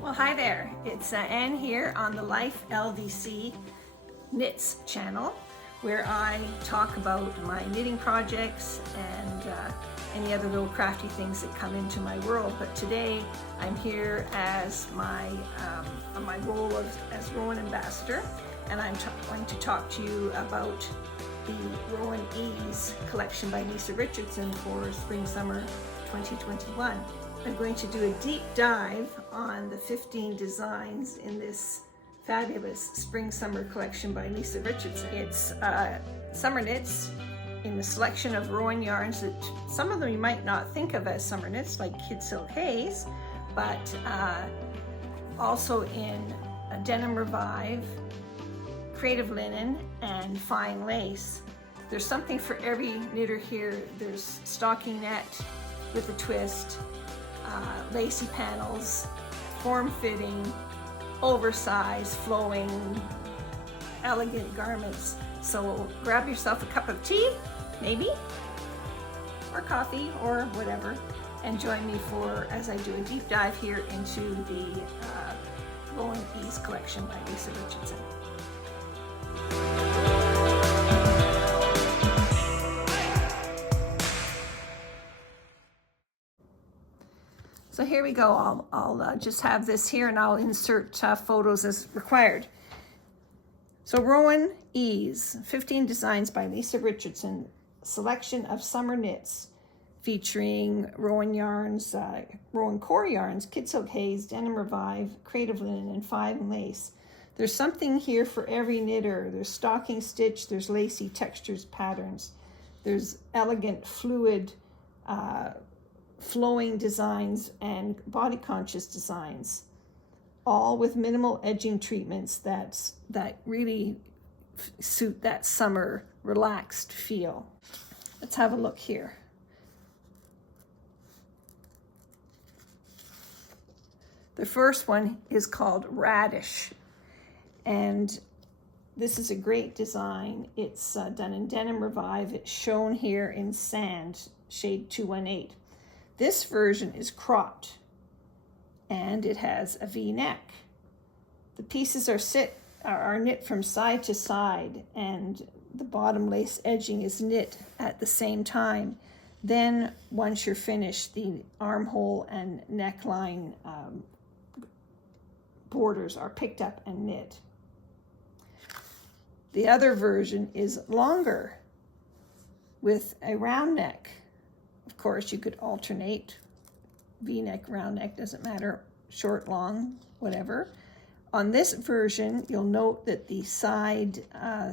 Well, hi there. It's Anne here on the Life LDC Knits channel, where I talk about my knitting projects and any other little crafty things that come into my world. But today I'm here as my role as Rowan Ambassador, and I'm going to talk to you about the Rowan Ease collection by Lisa Richardson for Spring-Summer 2021. I'm going to do a deep dive on the 15 designs in this fabulous Spring-Summer collection by Lisa Richardson. It's summer knits in the selection of Rowan yarns that some of them you might not think of as summer knits, like Kid Silk Haze, but also in Denim Revive, Creative Linen, and Fine Lace. There's something for every knitter here. There's stocking net with a twist, lacy panels, form-fitting, oversized, flowing, elegant garments. So grab yourself a cup of tea, maybe, or coffee, or whatever, and join me as I do a deep dive here into the Rowan Ease collection by Lisa Richardson. So here we go. I'll just have this here and I'll insert photos as required. So Rowan Ease, 15 designs by Lisa Richardson, selection of summer knits featuring Rowan yarns, Rowan core yarns, Kid Silk Haze, Denim Revive, Creative Linen, and Fine Lace. There's something here for every knitter. There's stocking stitch, there's lacy textures, patterns. There's elegant, fluid, flowing designs and body conscious designs, all with minimal edging treatments that really suit that summer relaxed feel. Let's have a look here. The first one is called Radish, and this is a great design. It's done in Denim Revive. It's shown here in Sand, shade 218. This version is cropped and it has a V-neck. The pieces are knit from side to side, and the bottom lace edging is knit at the same time. Then once you're finished, the armhole and neckline borders are picked up and knit. The other version is longer with a round neck. Of course, you could alternate V-neck, round neck, doesn't matter, short, long, whatever. On this version, you'll note that the side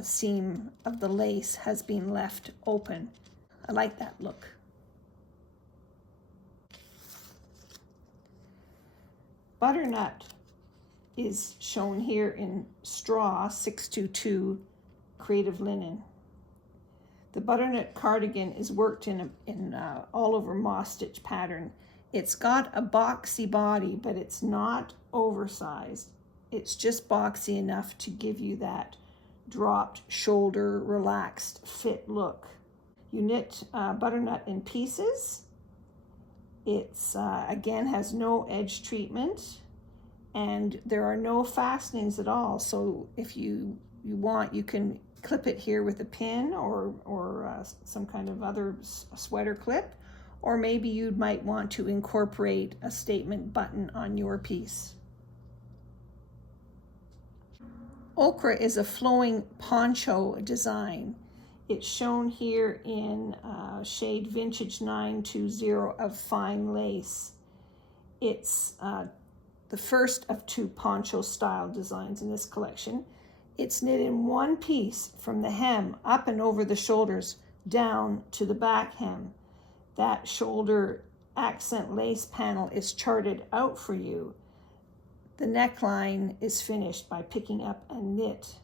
seam of the lace has been left open. I like that look. Butternut is shown here in straw 622 Creative Linen. The Butternut cardigan is worked in all over moss stitch pattern. It's got a boxy body, but it's not oversized. It's just boxy enough to give you that dropped shoulder, relaxed fit look. You knit Butternut in pieces. It's again has no edge treatment, and there are no fastenings at all. So if you want, you can clip it here with a pin or some kind of other sweater clip, or maybe you might want to incorporate a statement button on your piece. Okra is a flowing poncho design. It's shown here in shade Vintage 920 of Fine Lace. It's the first of 2 poncho style designs in this collection. It's knit in one piece from the hem up and over the shoulders down to the back hem. That shoulder accent lace panel is charted out for you. The neckline is finished by picking up and knit.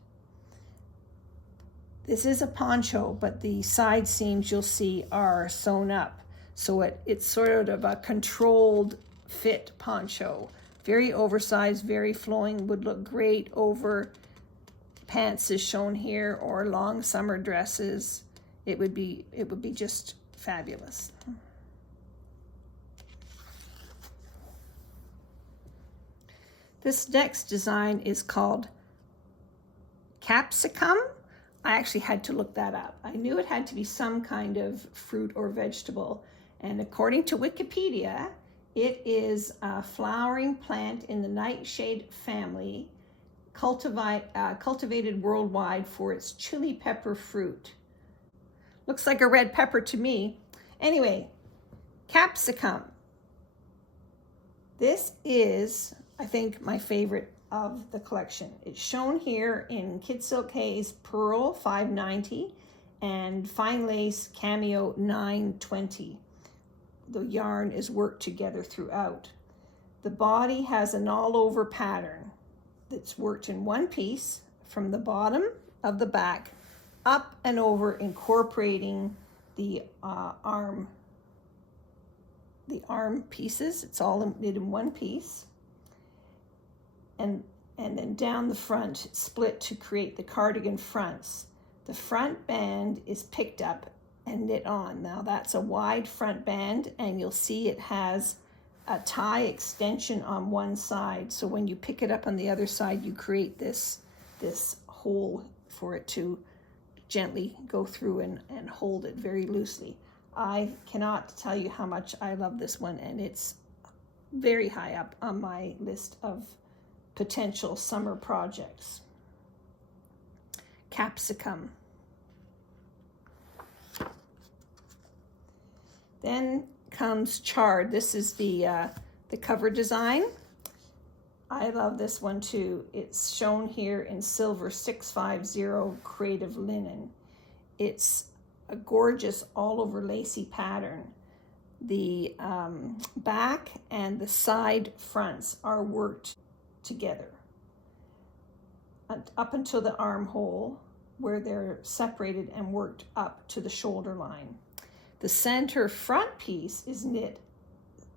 This is a poncho, but the side seams you'll see are sewn up. So it's sort of a controlled fit poncho. Very oversized, very flowing, would look great over pants is shown here, or long summer dresses. It would be just fabulous. This next design is called Capsicum. I actually had to look that up. I knew it had to be some kind of fruit or vegetable. And according to Wikipedia, it is a flowering plant in the nightshade family, cultivated worldwide for its chili pepper fruit. Looks like a red pepper to me. Anyway, Capsicum. This is, I think, my favorite of the collection. It's shown here in Kid Silk Haze Pearl 590 and Fine Lace Cameo 920. The yarn is worked together throughout. The body has an all-over pattern that's worked in one piece from the bottom of the back up and over, incorporating the arm pieces. It's all knit in one piece. And then down the front, split to create the cardigan fronts. The front band is picked up and knit on. Now that's a wide front band, and you'll see it has a tie extension on one side. So when you pick it up on the other side, you create this hole for it to gently go through and hold it very loosely. I cannot tell you how much I love this one, and it's very high up on my list of potential summer projects. Capsicum. Then comes Chard. This is the cover design. I love this one too. It's shown here in silver 650 creative linen. It's a gorgeous all over lacy pattern. The back and the side fronts are worked together up until the armhole, where they're separated and worked up to the shoulder line. The center front piece is knit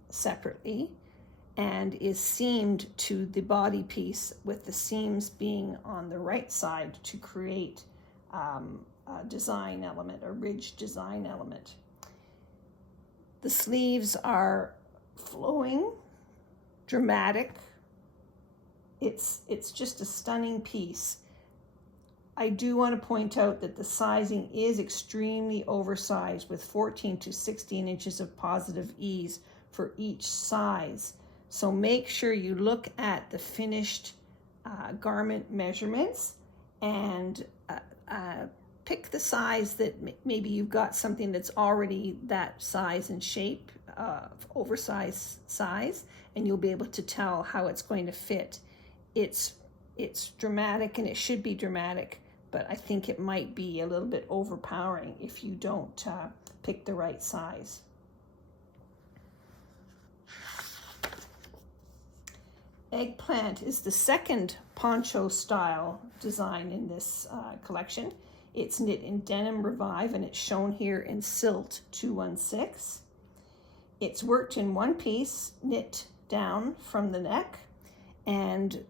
separately and is seamed to the body piece, with the seams being on the right side to create a design element, a ridge design element. The sleeves are flowing, dramatic. It's just a stunning piece. I do want to point out that the sizing is extremely oversized, with 14 to 16 inches of positive ease for each size. So make sure you look at the finished garment measurements and pick the size that maybe you've got something that's already that size and shape, oversized size, and you'll be able to tell how it's going to fit. It's dramatic, and it should be dramatic, but I think it might be a little bit overpowering if you don't pick the right size. Eggplant is the second poncho style design in this collection. It's knit in Denim Revive, and it's shown here in Silt 216. It's worked in one piece, knit down from the neck, and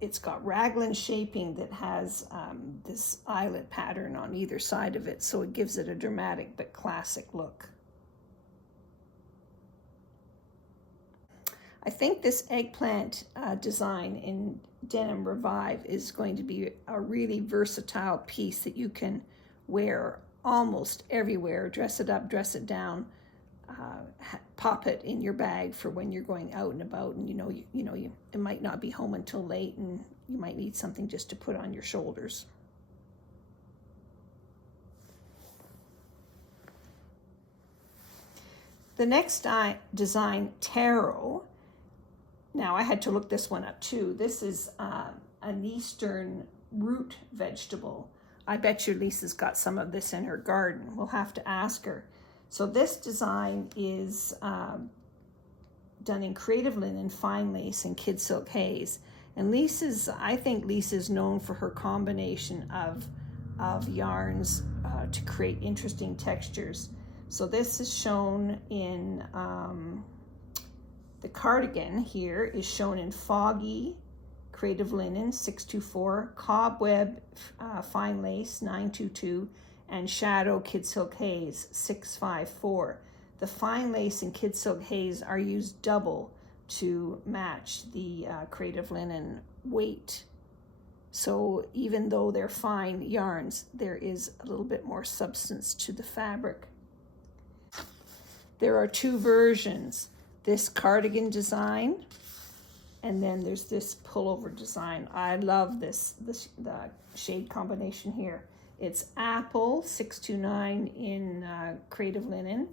it's got raglan shaping that has this eyelet pattern on either side of it, so it gives it a dramatic but classic look. I think this eggplant design in Denim Revive is going to be a really versatile piece that you can wear almost everywhere. Dress it up, dress it down, pop it in your bag for when you're going out and about, and it might not be home until late, and you might need something just to put on your shoulders. The next design, Taro. Now I had to look this one up too. This is an Eastern root vegetable. I bet you Lisa's got some of this in her garden. We'll have to ask her. So this design is done in creative linen, fine lace, and Kid Silk Haze. And I think Lisa's known for her combination of yarns to create interesting textures. So this is shown in, the cardigan here is shown in Foggy creative linen 624, Cobweb fine lace 922, and Shadow Kid Silk Haze 654. The fine lace and Kid Silk Haze are used double, to match the Creative Linen weight. So even though they're fine yarns, there is a little bit more substance to the fabric. There are two versions, this cardigan design, and then there's this pullover design. I love the shade combination here. It's Apple 629 in Creative Linen,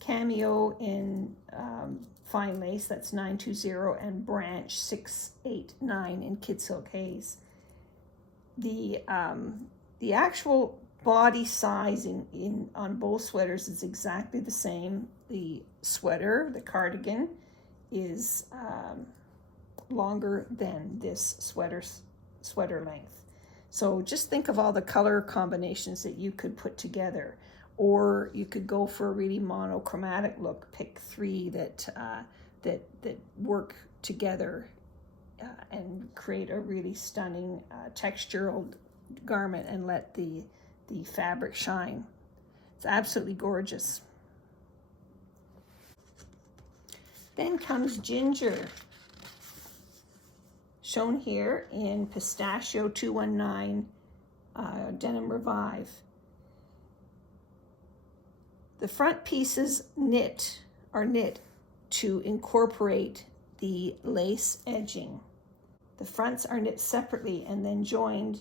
Cameo in Fine Lace, that's 920, and Branch 689 in Kid Silk Haze. The actual body sizing on both sweaters is exactly the same. The sweater, the cardigan, is longer than this sweater length. So just think of all the color combinations that you could put together, or you could go for a really monochromatic look. Pick three that work together and create a really stunning textural garment and let the fabric shine. It's absolutely gorgeous. Then comes Ginger, shown here in Pistachio 219 Denim Revive. The front pieces are knit to incorporate the lace edging. The fronts are knit separately and then joined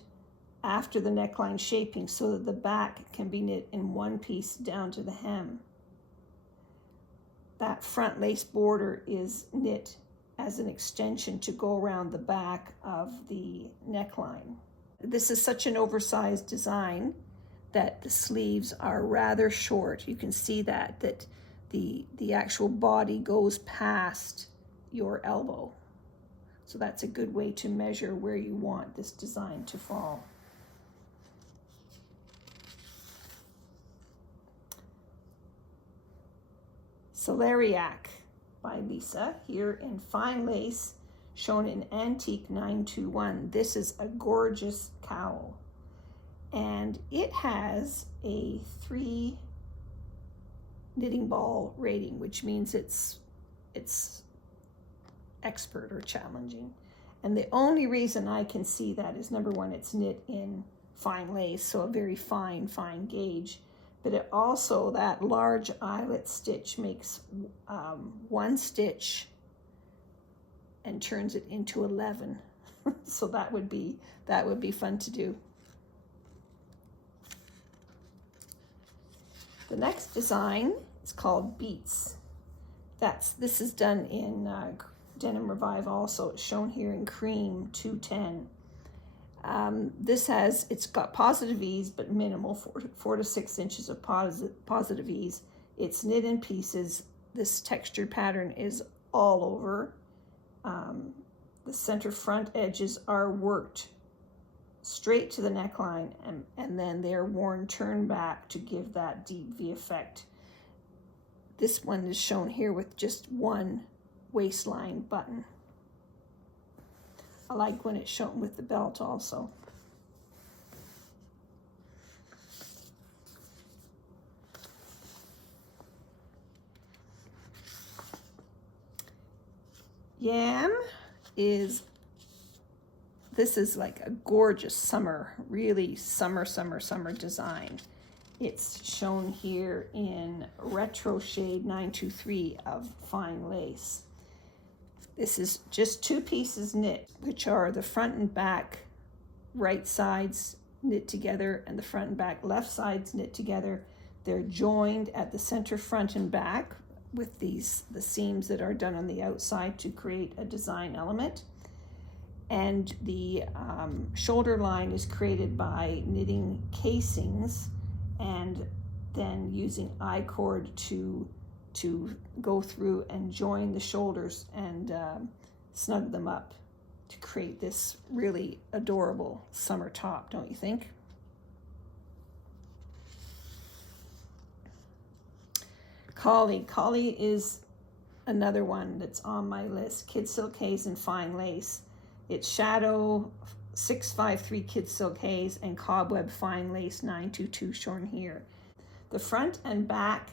after the neckline shaping so that the back can be knit in one piece down to the hem. That front lace border is knit as an extension to go around the back of the neckline. This is such an oversized design that the sleeves are rather short. You can see that the actual body goes past your elbow. So that's a good way to measure where you want this design to fall. Celeriac by Lisa, here in Fine Lace, shown in Antique 921. This is a gorgeous cowl, and it has a 3 knitting ball rating, which means it's expert or challenging. And the only reason I can see that is, number one, it's knit in fine lace, so a very fine gauge. But it also, that large eyelet stitch makes one stitch and turns it into 11. So that would be fun to do. The next design is called Beats. This is done in Denim Revive also. It's shown here in Cream 210. It's got positive ease, but minimal, 4 to 6 inches of positive ease. It's knit in pieces. This textured pattern is all over. The center front edges are worked straight to the neckline, and then they're worn turned back to give that deep V effect. This one is shown here with just one waistline button. I like when it's shown with the belt also. Yam this is like a gorgeous summer, really summer design. It's shown here in Retro Shade 923 of Fine Lace. This is just 2 pieces knit, which are the front and back right sides knit together and the front and back left sides knit together. They're joined at the center front and back with the seams that are done on the outside to create a design element. And the shoulder line is created by knitting casings and then using I-cord to go through and join the shoulders and snug them up to create this really adorable summer top, don't you think? Collie is another one that's on my list. Kid Silk Haze and Fine Lace. It's Shadow 653 Kid Silk Haze and Cobweb Fine Lace 922 shown here. The front and back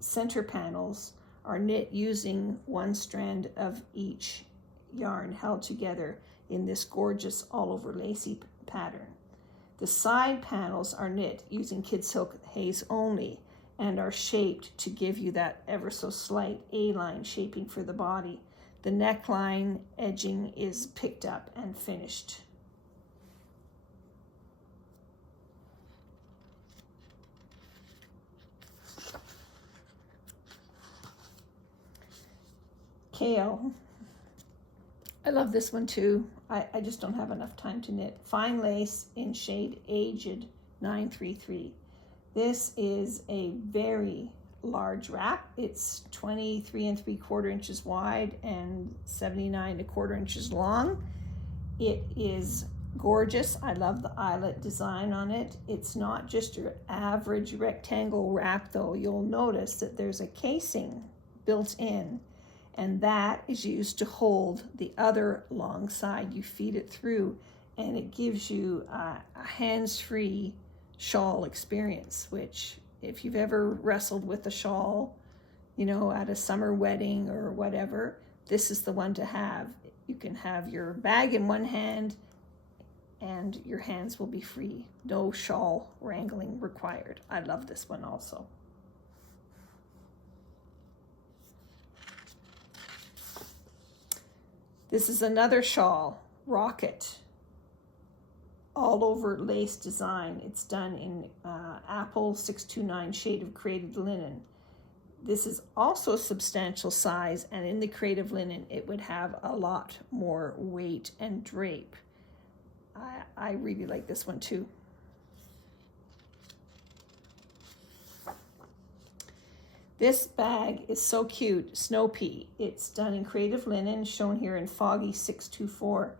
center panels are knit using one strand of each yarn held together in this gorgeous all over lacy pattern. The side panels are knit using Kid Silk Haze only and are shaped to give you that ever so slight A-line shaping for the body. The neckline edging is picked up and finished. Kale. I love this one too. I just don't have enough time to knit. Fine lace in shade Aged 933. This is a very large wrap. It's 23 3/4 inches wide and 79 1/4 inches long. It is gorgeous. I love the eyelet design on it. It's not just your average rectangle wrap though. You'll notice that there's a casing built in, and that is used to hold the other long side. You feed it through and it gives you a hands-free shawl experience, which if you've ever wrestled with a shawl, you know, at a summer wedding or whatever, this is the one to have. You can have your bag in one hand and your hands will be free. No shawl wrangling required. I love this one also. This is another shawl, Rocket, all over lace design. It's done in Apple 629 shade of creative linen. This is also a substantial size, and in the creative linen, it would have a lot more weight and drape. I really like this one too. This bag is so cute, Snow Pea. It's done in creative linen, shown here in Foggy 624.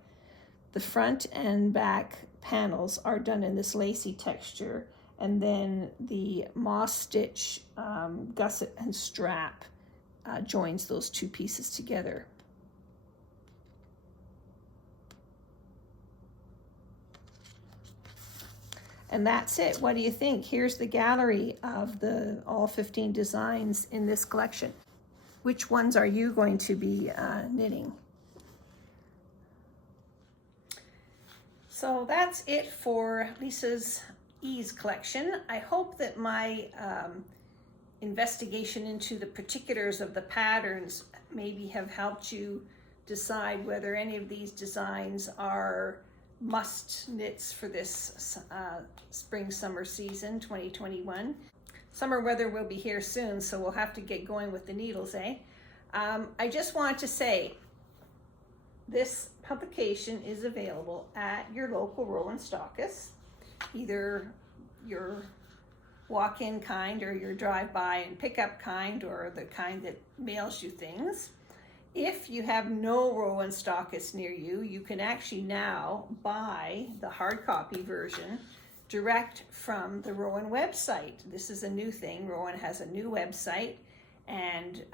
The front and back panels are done in this lacy texture, and then the moss stitch gusset and strap joins those two pieces together. And that's it. What do you think? Here's the gallery of the all 15 designs in this collection. Which ones are you going to be knitting? So that's it for Lisa's Ease collection. I hope that my investigation into the particulars of the patterns maybe have helped you decide whether any of these designs are must knits for this spring summer season 2021. Summer weather will be here soon, so we'll have to get going with the needles, eh? I just want to say this publication is available at your local Rowan stockist, either your walk-in kind or your drive-by and pick-up kind, or the kind that mails you things. If you have no Rowan stockist near you, you can actually now buy the hard copy version direct from the Rowan website. This is a new thing. Rowan has a new website, and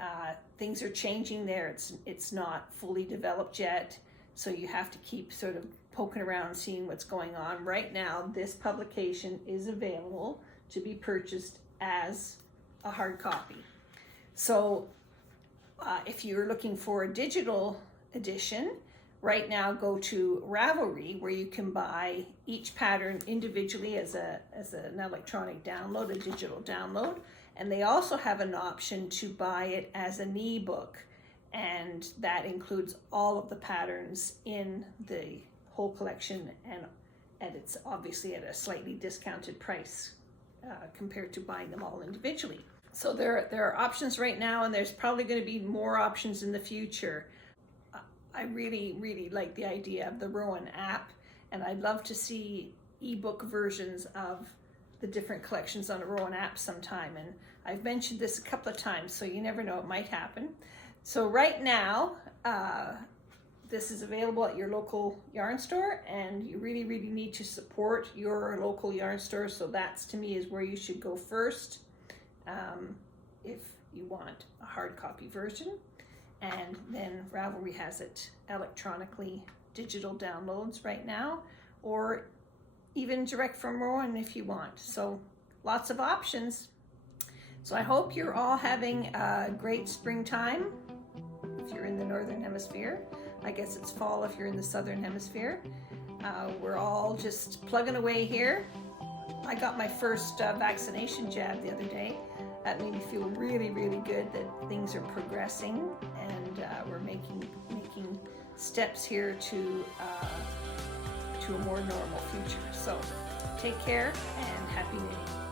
things are changing there. It's not fully developed yet, so you have to keep sort of poking around, seeing what's going on. Right now, this publication is available to be purchased as a hard copy. So if you're looking for a digital edition, right now go to Ravelry, where you can buy each pattern individually as an electronic download, a digital download. And they also have an option to buy it as an ebook, and that includes all of the patterns in the whole collection, and it's obviously at a slightly discounted price compared to buying them all individually. So there are options right now, and there's probably going to be more options in the future. I really, really like the idea of the Rowan app, and I'd love to see ebook versions of the different collections on a Rowan app sometime. And I've mentioned this a couple of times, so you never know, it might happen. So right now, this is available at your local yarn store, and you really, really need to support your local yarn store. So that's, to me, is where you should go first. If you want a hard copy version, and then Ravelry has it electronically, digital downloads right now, or even direct from Rowan if you want. So lots of options. So I hope you're all having a great springtime if you're in the northern hemisphere. I guess it's fall if you're in the southern hemisphere. We're all just plugging away here. I got my first vaccination jab the other day. That made me feel really, really good that things are progressing, and we're making steps here to a more normal future. So take care and happy knitting.